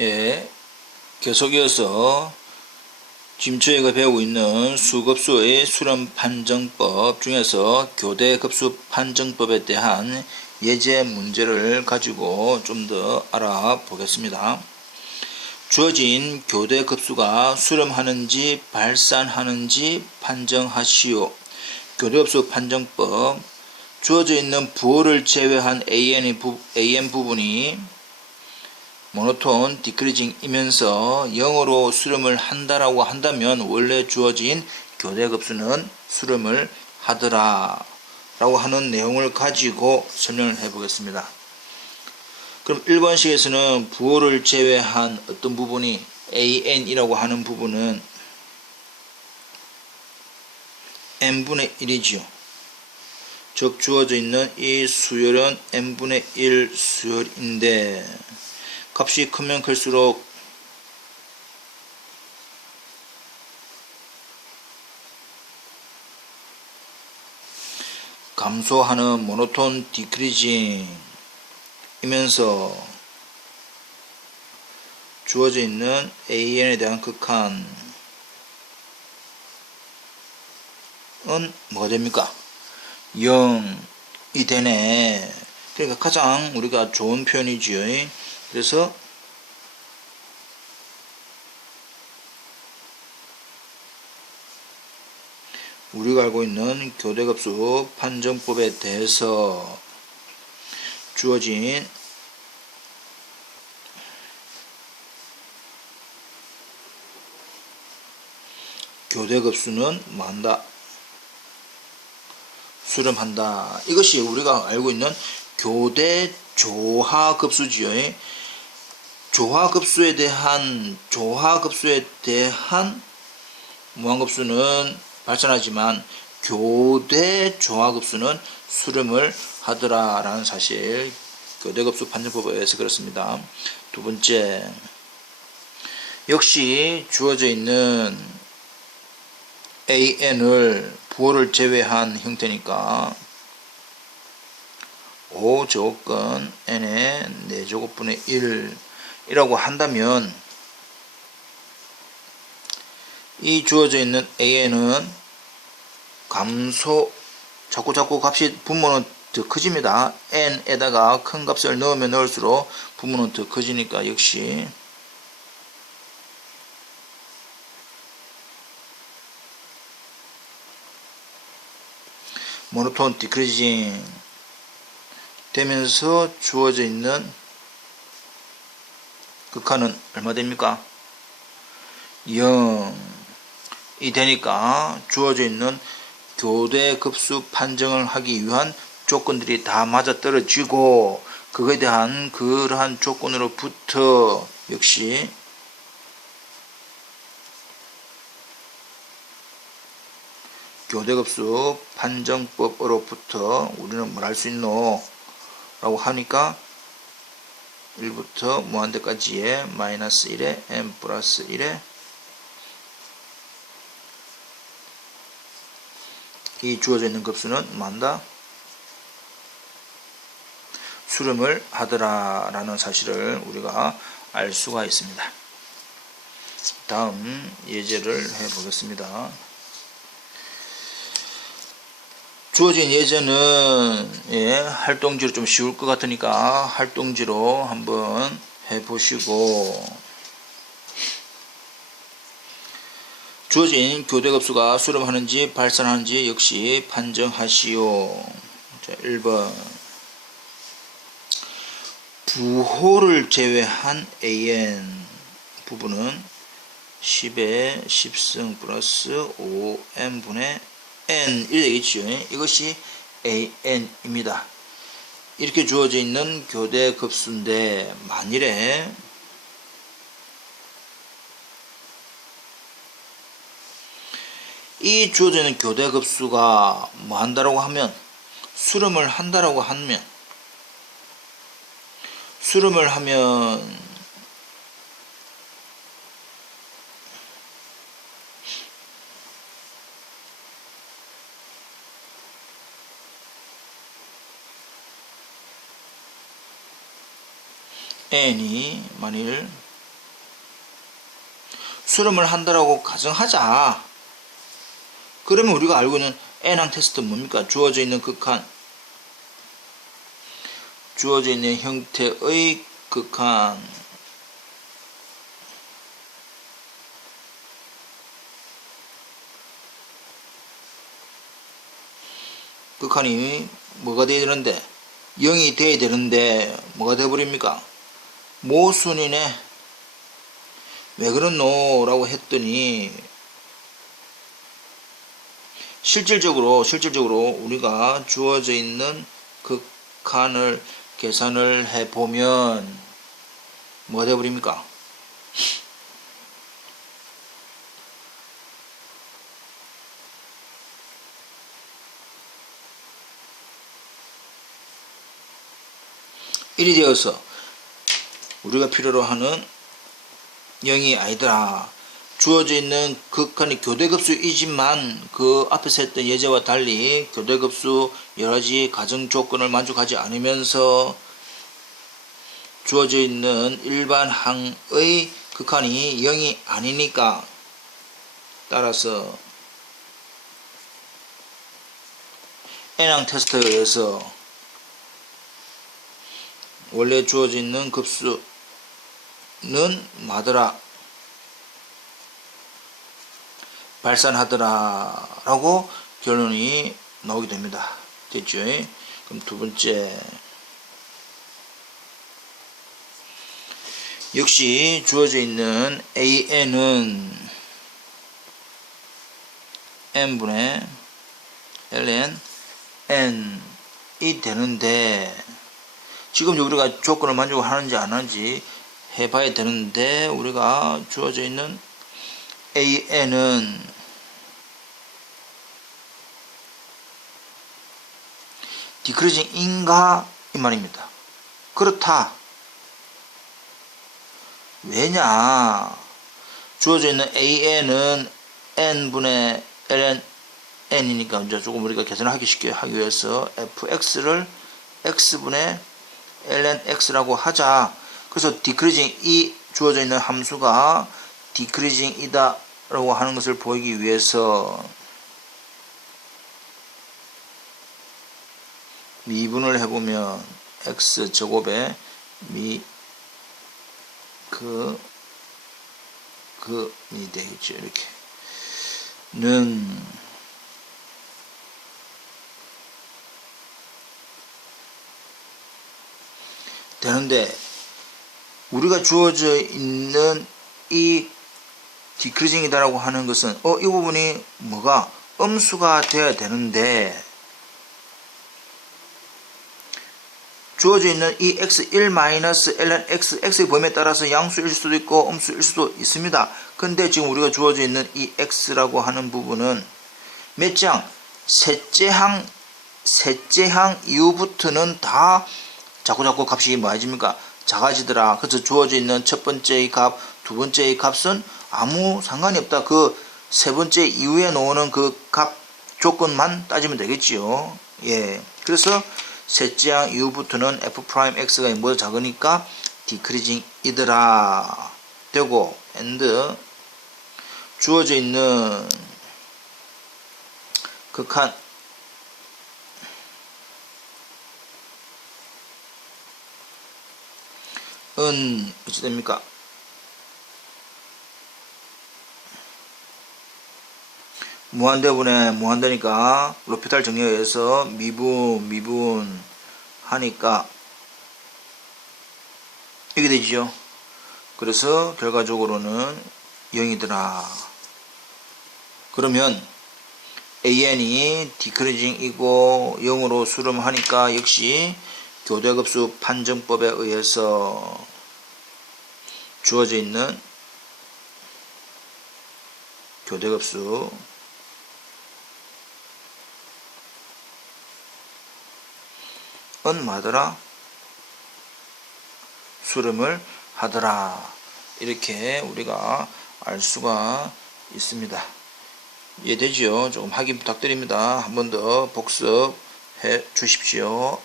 예, 계속 이어서 지금 저희가 배우고 있는 수급수의 수렴 판정법 중에서 교대급수 판정법에 대한 예제 문제를 가지고 좀 더 알아보겠습니다. 주어진 교대급수가 수렴하는지 발산하는지 판정하시오. 교대급수 판정법. 주어져 있는 부호를 제외한 AN 부분이 모노톤 디크리징이면서 0으로 수렴을 한다라고 한다면 원래 주어진 교대급수는 수렴을 하더라 라고 하는 내용을 가지고 설명을 해 보겠습니다. 그럼 1번식에서는 부호를 제외한 어떤 부분이 AN이라고 하는 부분은 n분의 1이지요. 즉 주어져 있는 이 수열은 n분의 1 수열인데 값이 크면 클수록 감소하는 모노톤 디크리징 이면서 주어져 있는 AN에 대한 극한은 뭐가 됩니까? 0이 되네. 그러니까 가장 우리가 좋은 표현이지요. 그래서 우리가 알고 있는 교대급수 판정법에 대해서 주어진 교대급수는 뭐한다? 수렴한다. 이것이 우리가 알고 있는 교대 조화급수지요. 조화급수에 대한 무한급수는 발산하지만 교대 조화급수는 수렴을 하더라라는 사실, 교대급수 판정법에 의해서 그렇습니다. 두 번째, 역시 주어져 있는 AN을 부호를 제외한 형태니까 5제곱근 n의 4제곱분의 1이라고 한다면 이 주어져 있는 AN은 자꾸 값이 분모는 더 커집니다. n에다가 큰 값을 넣으면 넣을수록 분모는 더 커지니까 역시 모노톤 디크리징 되면서 주어져 있는 극한은 얼마 됩니까? 0이 되니까 주어져 있는 교대급수 판정을 하기 위한 조건들이 다 맞아떨어지고 그거에 대한 그러한 조건으로부터 역시 교대급수 판정법으로부터 우리는 뭘 할 수 있노? 라고 하니까 1부터 무한대까지의 마이너스 1에 n 플러스 1에 이 주어져 있는 급수는 뭐한다? 수렴을 하더라 라는 사실을 우리가 알 수가 있습니다. 다음 예제를 해 보겠습니다. 주어진 예제는 활동지로 좀 쉬울 것 같으니까 활동지로 한번 해보시고, 주어진 교대급수가 수렴하는지 발산하는지 역시 판정하시오. 자, 1번 부호를 제외한 AN 부분은 10의 10승 플러스 5n분의 n 이렇게 되겠죠. 이것이 AN입니다. 이렇게 주어져 있는 교대급수인데 만일에 이 주어져 있는 교대급수가 뭐 한다라고 하면 수렴을 한다라고 하면 n이 만일 수렴을 한다라고 가정하자. 그러면 우리가 알고 있는 n항 테스트는 뭡니까? 주어져 있는 극한, 주어져 있는 형태의 극한, 극한이 뭐가 돼야 되는데? 0이 돼야 되는데 뭐가 돼버립니까? 모순이네. 왜 그렇노? 라고 했더니 실질적으로 우리가 주어져 있는 극한을 계산을 해보면 뭐가 돼버립니까? 일이 되어서 우리가 필요로 하는 0이 아니더라. 주어져 있는 극한이 교대급수이지만 그 앞에서 했던 예제와 달리 교대급수 여러가지 가정 조건을 만족하지 않으면서 주어져 있는 일반 항의 극한이 0이 아니니까 따라서 n항 테스트에 의해서 원래 주어져 있는 급수는 마더라 발산하더라 라고 결론이 나오게 됩니다. 됐죠? 그럼 두 번째, 역시 주어져 있는 an은 n분의 ln n이 되는데 지금 우리가 조건을 만족하는지 안 하는지 해봐야 되는데 우리가 주어져 있는 an은 디크리징인가 이 말입니다. 그렇다. 왜냐? 주어져 있는 an은 n분의 ln n이니까 이제 조금 우리가 계산을 하기 쉽게 하기 위해서 fx를 x분의 ln x라고 하자. 그래서 디크리징 이 주어져 있는 함수가 디크리징이다 라고 하는 것을 보이기 위해서 미분을 해보면 x 제곱에 이 되겠죠. 이렇게 는 되는데 우리가 주어져 있는 이 디크리징이다라고 하는 것은 이 부분이 뭐가 음수가 되어야 되는데 주어져 있는 이 x1-ln x의 범위에 따라서 양수일 수도 있고 음수일 수도 있습니다. 근데 지금 우리가 주어져 있는 이 x라고 하는 부분은 몇 장? 셋째 항 이후부터는 다 자꾸 값이 뭐해집니까? 작아지더라. 그래서 주어져 있는 첫 번째의 값, 두 번째의 값은 아무 상관이 없다. 그 세 번째 이후에 나오는 그 값 조건만 따지면 되겠지요. 예. 그래서 셋째 항 이후부터는 f'x가 뭐보다 작으니까 디크리징이더라 되고 and 주어져 있는 극한 어찌 됩니까? 무한대분에 무한대니까 로피탈 정리에 의해서 미분 하니까 이게 되죠. 그래서 결과적으로는 0이더라. 그러면 an이 디크리징이고 0으로 수렴하니까 역시 교대급수 판정법에 의해서 주어져 있는 교대급수 은 마더라 수렴을 하더라. 이렇게 우리가 알 수가 있습니다. 이해되지요? 조금 확인 부탁드립니다. 한 번 더 복습해 주십시오.